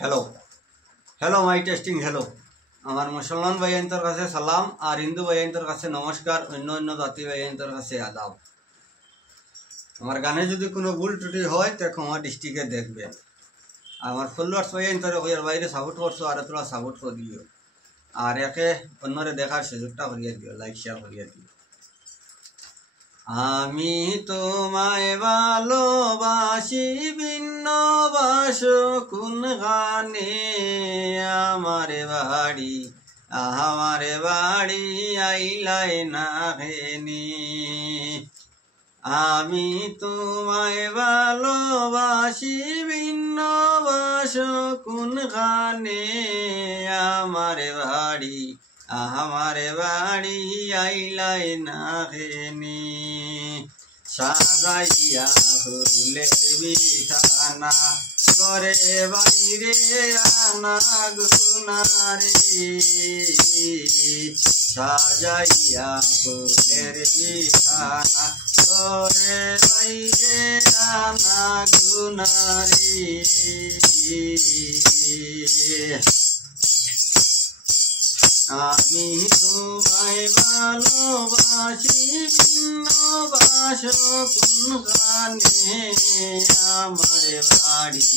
Hello hello माई testing hello আমার মুসলমান ভাইয়ান্তর কাছে সালাম আর হিন্দু ভাইয়ান্তর কাছে নমস্কার অন্য অন্য জাতি ভাইয়ান্তর কাছে আদাব। আমার গানে যদি কোনো ভুল ত্রুটি হয় তো ক্ষমা দৃষ্টিকে দেখবেন। আমার ফলোয়ার্স ভাইয়ান্তর ওর বাইরে সাপোর্ট করছো আর তোরা সাপোর্ট করে দিও আর একে অন্যরে দেখার সুযোগটা করিয়ে দিও, লাইক শেয়ার করিয়ে দিও। আমি তোমায় ভালোবাসি ভিন্ন বাসো কোন গানে, আমার বাড়ি আইলাই না হেনি। আমি তোমায় ভালোবাসি ভিন্ন বাসো কোন গানে, আমার বাড়ি আইলাই না হেনি। সাজাইয়া ফুলের বিছানা করে বাইরে আনা গুনারে, সাজাইয়া ফুলের বিছানা করে বাইরে আনা গুনারে। আমি তোমায় ভালোবাসি ভিন্ন বাসো কোন গানে, আমার বাড়ি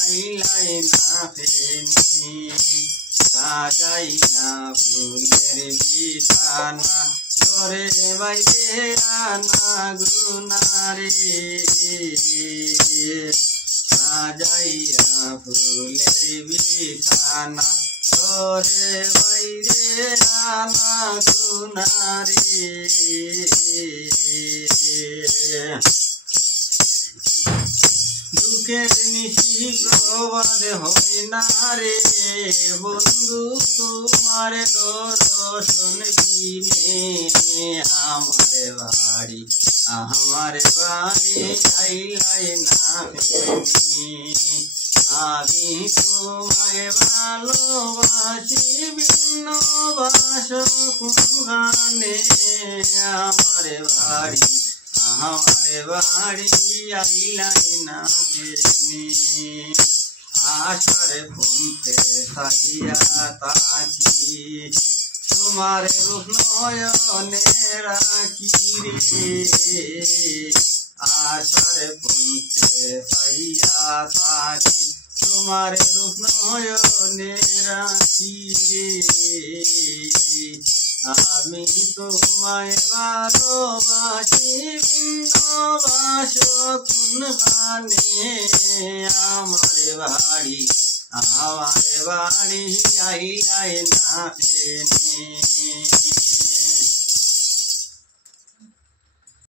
আইলাই না ফেনি। সাজাইয়া ফুলের বিছানা করে বাইরে আনা গুনারে, সাজাইয়া ফুলের বিছানা করে বাইরে আনা গুনারে। দুঃখের নিশি প্রবাদ হয় না রে বন্ধু তোমার দর্শন বিনে, আমার বাড়ি আইলাই না ফেনি। আমি তোমায় ভালোবাসি ভিন্ন বাসো কোন গানে, আমার বাড়ি আইলাই না ফেনি। আশার পন্থে সাজিয়া তাকি তোমার রূপ নয়নে রাখি রে, আশার পন্থে সাজিয়া তাকি তোমার রূপ নয়নে রাখি রে। আমি তোমায় ভালোবাসি ভিন্ন বাসো কোন গানে, আমার বাড়ি আইলাই না ফেনি।